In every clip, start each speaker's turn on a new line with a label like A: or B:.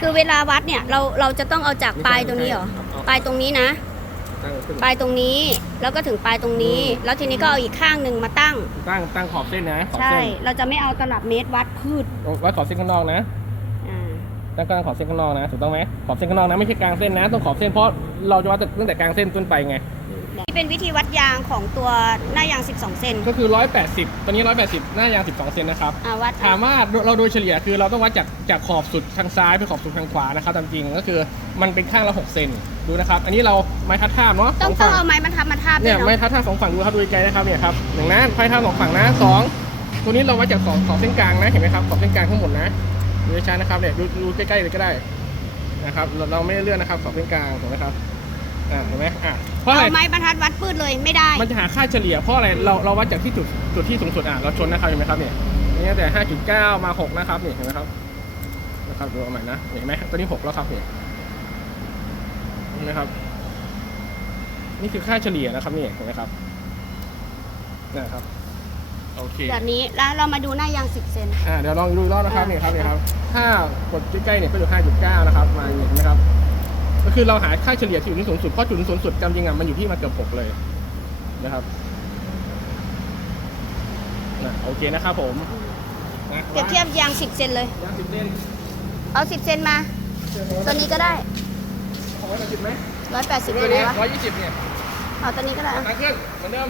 A: คือเวลาวัดเนี่ยเราเราจะต้องเอาจากปลายตรงนี้เหรอปลายตรงนี้นะ
B: ตั้งขึ้น
A: ปลายตรงนี้แล้วก็ถึงปลายตรงนี้
B: อืม
A: แล้วทีนี้ก็เอาอีกข้างหนึ่งมาตั้ง
B: ตั้งตั้งขอบเส้นนะขอบ
A: ใช่
B: เส้น
A: เราจะไม่เอาตลับเมตรวัดพืช
B: วัดขอบเส้นข้างนอกนะ
A: อ่า
B: ตั้งกลางขอบเส้นข้างนอกนะถูกต้องไหมขอบเส้นข้างนอกนะไม่ใช่กลางเส้นนะต้องขอบเส้นเพราะเราจะวัดตั้งแต่กลางเส้นต้นไปไง
A: นี่เป็นวิธีวัดยางของตัวหน้ายาง 12 เซน
B: ก็คือ 180 ตอนนี้ 180 หน้ายาง 12 เซนนะครับ
A: อ่าวัด
B: ถามว่าเราโดยเฉลี่ยคือเราต้องวัดจากจากขอบสุดทางซ้ายไปขอบสุดทางขวานะครับตามจริงก็คือมันเป็นข้างละ 6 เซนดูนะครับ อันนี้เราไม้ทัดท่ามเนาะ
A: ต้อง
B: ส
A: ต้อง
B: ฝั่
A: เอาไม้บรรทัดมาทาบด้
B: เนี่
A: วยยเนาะ
B: ไม้ทัดท่ามสองฝั่งดูครับดูไกลๆนะครับเนี่ยครับหนึ่งนะไม้ทัดสองฝั่งนะสองตัวนี้เราวัดจากขอบขอบเส้นกลางนะเห็นไหมครับขอบเส้นกลางทั้งหมดนะดูช้าๆนะครับเนี่ยดูดูใกล้ๆเลยก็ได้นะครับเราเราไม่ได้เลื่อนนะครับขอบเส้นกลางถูกไหมครับ อ่าเห็นไหมอะเพราะอะไร
A: เอาไม้บรรทัดวัดพืชเลยไม่ได้
B: มันจะหาค่าเฉลี่ยเพราะอะไร เราเราวัดจากที่จุดจุดที่สูงสุดอะเราชนนะครับเห็นไหมครับเนี่ยนี่ตั้งแต่5.9มา6นะครับนี่เห็นไหมครับนะครับดูเอาใหม่นะเห็นไหมตัวนี้6แล้วครับเนี่ยเห็นไหมครับ นี่คือค่าเฉลี่ยนะครับนี่เห็นไหมครับนะครับโอเค
A: แบบนี้แล้วเรามาดูหน้ายาง 10 เซน
B: อ่าเดี๋ยวลองดูอีกรอบนะครับ
A: อ่า
B: เนี่ยครับเนี่ยครับถ้ากดใกล้ๆเนี่ยก็อยู่5.9นะครับมาอย่างนี้นะครับก็ คือเราหาค่าเฉลี่ยที่อยู่ที่สูงสุดเพราะจุดสูงสุดจำจริงอะมันอยู่ที่มาเกือบ6เลยนะครับนะโอเคนะครับผมนะ
A: เปรียบเทียบยาง10เซนเลย
B: ยางสิบเส้น
A: เอา10เซนมา ตัวนี้ก็ได้
B: ของร้อยแปดสิบไหม
A: 180
B: ตั
A: เล
B: วยนี้
A: นะวะ
B: ร้อยยี่สิบเนี่ย
A: เอาตัวนี้ก็ได้
B: ตั้งขึ้นเหมือนเดิม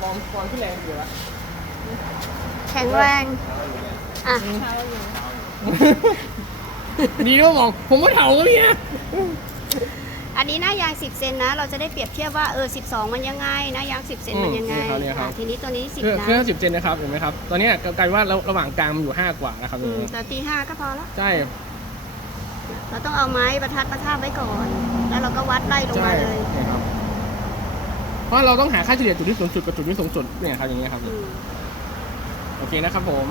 B: ฟองฟองขึ้นแรงอยู่แล้ว
A: แข็งแรง อะ
B: ดีก็มองผมว่าเถาเนี่ย
A: อันนี้หน้ายาง10เซนนะ เราจะได้เปรียบเทียบว่าเออ12 มันยังไงหน้ายาง10เซนมันยังไง
B: อืมนี่ครับนี่ครับ
A: อะทีนี้ตัวนี้
B: คือ
A: 10นะ
B: คือห้าสิบเซนนะครับเห็นไหมครับ ตอนเนี้ยกลายว่าระระหว่างกลางมันอยู่ห้ากว่านะครับ
A: อืมแต่ตีห้าก็พอแล้ว
B: ใช่
A: เราต้องเอาไม้บรรทัดมาทาบไว้ก่อน แล้วเราก็วัดไล่ลง
B: ใช่
A: มาเลย
B: เนี่ยครับ เพราะเราต้องหาค่าเฉลี่ยจุดที่สูงสุดกับจุดที่สูงสุดเนี่ยครับอย่างเงี้ยครับ
A: อืม
B: โอเคนะครับผม